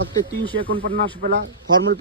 फक्त 349 रुपयाला फॉर्मल।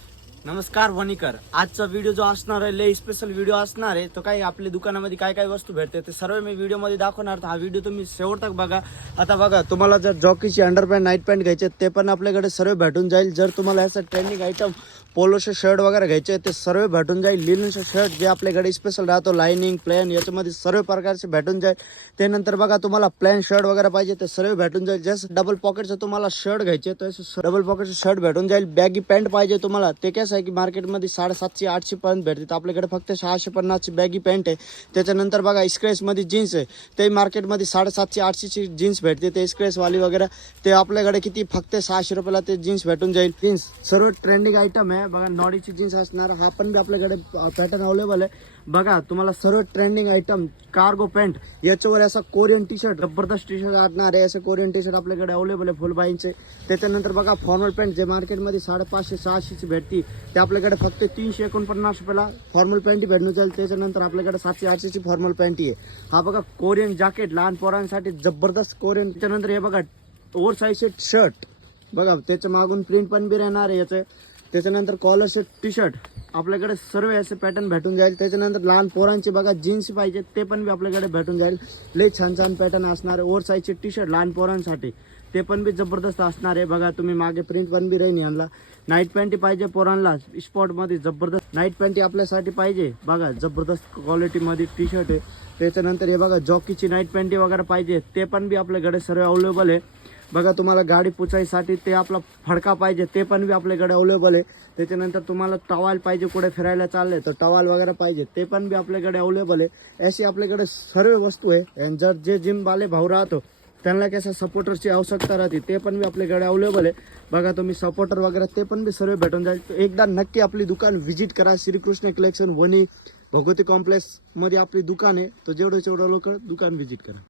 नमस्कार वणीकर, आजचा व्हिडिओ जो असणार आहे लय स्पेशल व्हिडिओ असणार आहे। तो काही आपल्या दुकानामध्ये काय काय वस्तू भेटते ते सर्व मी व्हिडिओ मध्ये दाखवणार। हा व्हिडिओ तुम्ही शेवट तक बघा। आता बघा, तुम्हाला जर जॉकीची अंडरपॅन्ट नाईट पॅन्ट घ्यायचे ते पण आपल्याकडे सर्व भेटून जाईल। जर तुम्हाला याचा ट्रेंडिंग आयटम पोलोचे शर्ट वगैरे घ्यायचे ते सर्व भेटून जाईल। लिननचे शर्ट जे आपल्याकडे स्पेशल राहतो, लाइनिंग प्लेन याच्यामध्ये सर्व प्रकारचे भेटून जाईल। त्यानंतर बघा, तुम्हाला प्लेन शर्ट वगैरे पाहिजे ते सर्व भेटून जाईल। जसं डबल पॉकेटचं तुम्हाला शर्ट घ्यायचे तर डबल पॉकेटचं शर्ट भेटून जाईल। बॅगी पॅन्ट पाहिजे तुम्हाला ते कसं आहे की मार्केटमध्ये 750-800 पर्यंत भेटते, आपल्याकडे फक्त 650ची बॅगी पॅन्ट आहे। त्याच्यानंतर बघा, स्क्रेचमध्ये जीन्स आहे ते मार्केटमध्ये 750-800ची जीन्स भेटते। ते स्क्रेचवाली वगैरे ते आपल्याकडे किती फक्त 600 रुपयाला ते जीन्स भेटून जाईल। जीन्स सर्व ट्रेंडिंग आयटम आहे बघा। नॉडीची जीन्स असणार, हा पण बी आपल्याकडे पॅटर्न अवेलेबल आहे बघा। तुम्हाला सर्व ट्रेंडिंग आयटम कार्गो पॅन्ट याच्यावर असा कोरियन टी शर्ट, जबरदस्त टी शर्ट असणार आहे। असं कोरियन टी शर्ट आपल्याकडे अवेलेबल आहे फुल बाईंचे। त्याच्यानंतर बघा, फॉर्मल पॅन्ट जे मार्केटमध्ये 550-600ची भेटती ते आपल्याकडे फक्त 349 रुपयाला फॉर्मल पॅन्ट भेटून जाईल। त्याच्यानंतर आपल्याकडे 700-800ची फॉर्मल पॅन्ट आहे। हा बघा, कोरियन जॅकेट लहान पोरांसाठी जबरदस्त कोरियन। त्याच्यानंतर हे बघा, ओव्हर साईज शर्ट बघा, त्याच्या मागून प्रिंट पण बी राहणार आहे याचे। त्याच्यानंतर कॉलर शर्ट टी शर्ट आपल्याकडे सर्व असे पॅटर्न भेटून जाईल। त्याच्यानंतर लहान पोरांचे बघा जीन्स पाहिजे ते पण बी आपल्याकडे भेटून जाईल। लई छान छान पॅटर्न असणार। ओव्हर साईजचे टी शर्ट लहान पोरांसाठी ते पण बी जबरदस्त असणार आहे बघा। तुम्ही मागे प्रिंट पण बी राहीन यांना। नाईट पॅन्टी पाहिजे पोरांना स्पॉटमध्ये जबरदस्त नाईट पॅन्टी आपल्यासाठी पाहिजे बघा, जबरदस्त क्वालिटीमध्ये टी शर्ट आहे। त्याच्यानंतर हे बघा, जॉकीची नाईट पॅन्टी वगैरे पाहिजे ते पण बी आपल्याकडे सर्व अवेलेबल आहे बघा। तुम्हाला गाडी पुचायसाठी ते आपला फडका पाहिजे ते पण बी आपल्याकडे अवेलेबल आहे। त्याच्यानंतर तुम्हाला टॉवेल पाहिजे, कुठे फिरायला चालले तर टॉवेल वगैरे पाहिजे ते पण बी आपल्याकडे अवेलेबल आहे। अशी आपल्याकडे सर्व वस्तू आहे। आणि जर जे जिमवाले भाऊ राहतो त्यांना कसं सपोर्टरची आवश्यकता राहते ते पण बी आपल्याकडे अवेलेबल आहे बघा। तुम्ही सपोर्टर वगैरे ते पण बी सर्व भेटून जाईल। तर एकदा नक्की आपली दुकान व्हिजिट करा। श्रीकृष्ण कलेक्शन वणी भगवती कॉम्प्लेक्स मध्ये आपली दुकान आहे। तर जेवढं लोक दुकान व्हिजिट करा।